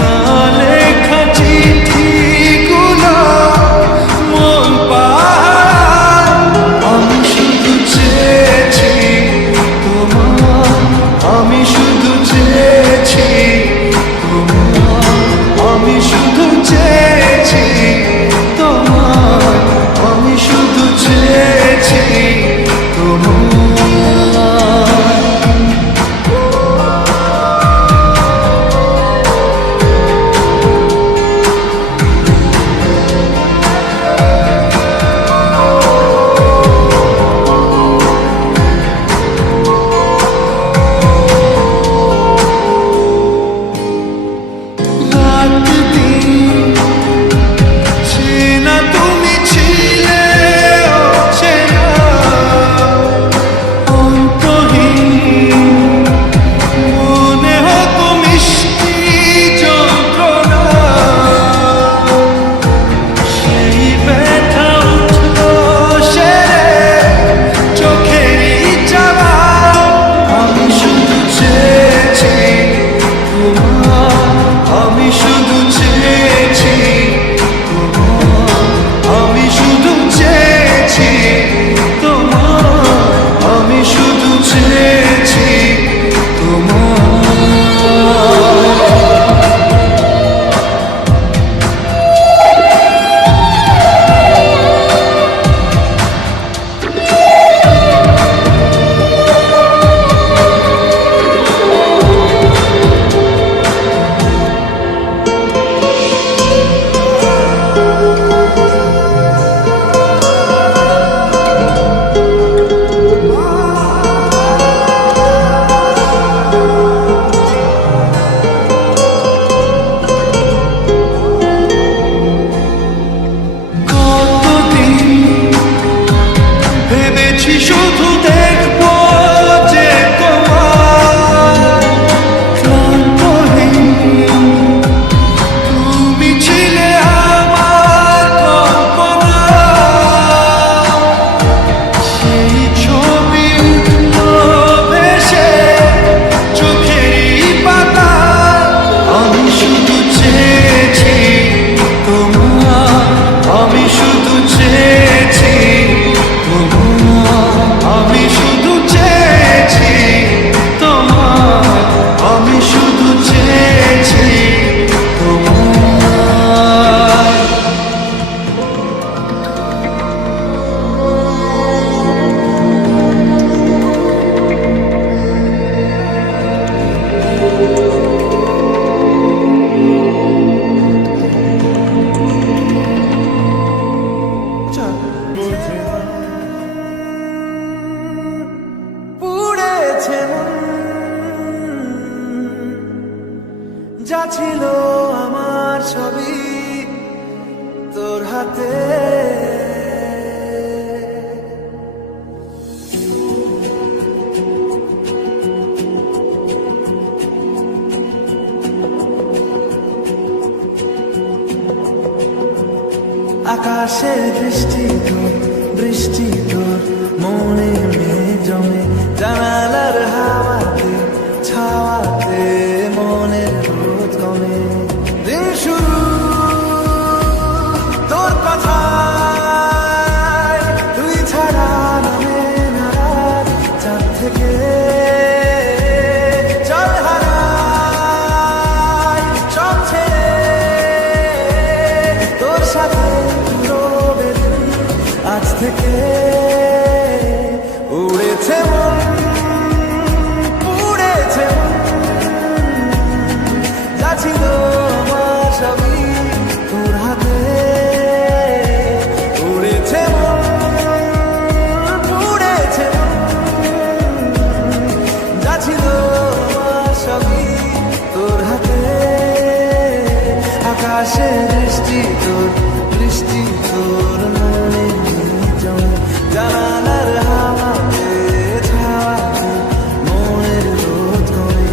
না লেখা চিঠিগুলো মন পাহাড়, আমি শুধু চেয়েছি তোমার, আমি শুধু চেয়েছি তোমার, আমি শুধু চেয়েছি তোমার, আমি শুধু চেয়েছি তোমার। শুধু দেখবো যে তোমার ক্লান্তহীন, তুমি ছিলে আমার কল্পনা, সেই ছবি উঠলো ভেসে চোখেরই পাতায়, আমি শুধু চেয়েছি তোমার, আমি শুধু চেয়েছি তোমার, আমি শুধু চেয়েছি তোমার, আমি শুধু চেয়েছি তোমার। পুড়েছে মন, যা ছিল আমার ছবি তোর হাতে, আকাশে দৃষ্টি তোর, বৃষ্টি তোর মনে জমে, জানালার হাওয়াতে ছাওয়াতে মনের রোদ কমে, দিন শুরু তোর কথা, তুই ছাড়া নামে না রাত, চাঁদ থেকে জল হারাই সব ছেড়ে তোর সাথে রবে দিন, আজ থেকে উড়েছে মন, পুড়েছে মন, যা ছিল আমার সবই তোর হাতে, উড়েছে মন, পুড়েছে মন, যা ছিল আমার সবই তোর হাতে, আকাশে দৃষ্টি তোর, বৃষ্টি তোর মনে জমে, জানালার হাওয়াতে ছাওয়াতে মনের রোদ কমে।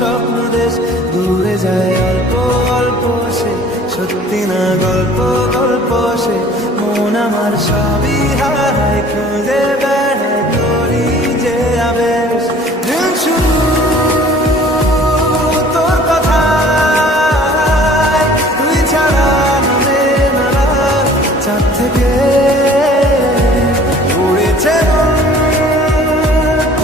স্বপ্ন দেশ দূরে যায় অল্প অল্প সে, সত্যি না গল্প গল্প সে, মন আমার সবই হারায় খুঁজে বেড়ায় করি যে আবেশ। দিন শুরু তোর কথায়, তুই ছাড়া নামে না রাত, চাঁদ থেকে উড়েছে মন,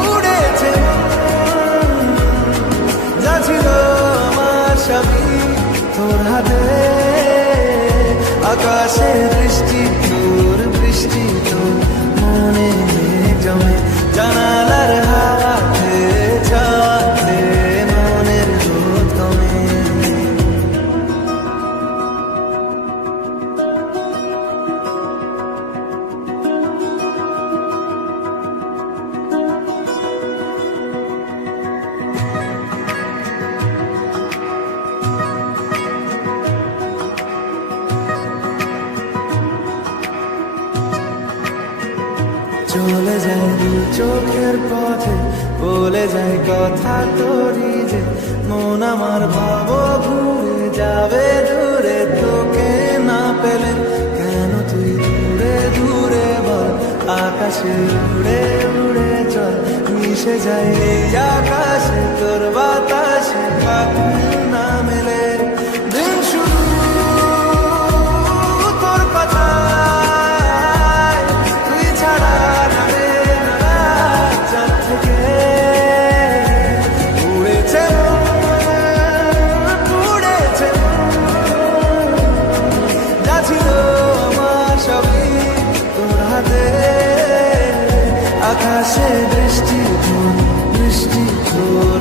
উড়েছে মন, যা ছিল আমার সবই তোর হাতে। আকাশে বৃষ্টি তোর, বৃষ্টি তোর, মনে মেঘ জমে জানালার হাওয়াতে, ছাওয়াতে মনের রোদ কমে। চলে যায় দু চোখের পথে, বলে যায় কথা তোরই যে, মন আমার ভাব ঘুরে যাবে দূরে তোকে না পেলে। কেন তুই দূরে দূরে বল, আকাশে উড়ে উড়ে চল, মিশে যায় এই আকাশে তোর বাতাসে, পাখি না মেলে। দিন শুরু তোর কথায়, তুই ছাড়া নামে না রাত, চাঁদ থেকে উড়েছে মন, উড়েছে মন, যা ছিল আমার সবই তোর হাতে। আকাশে বৃষ্টি তোর, বৃষ্টি তোর,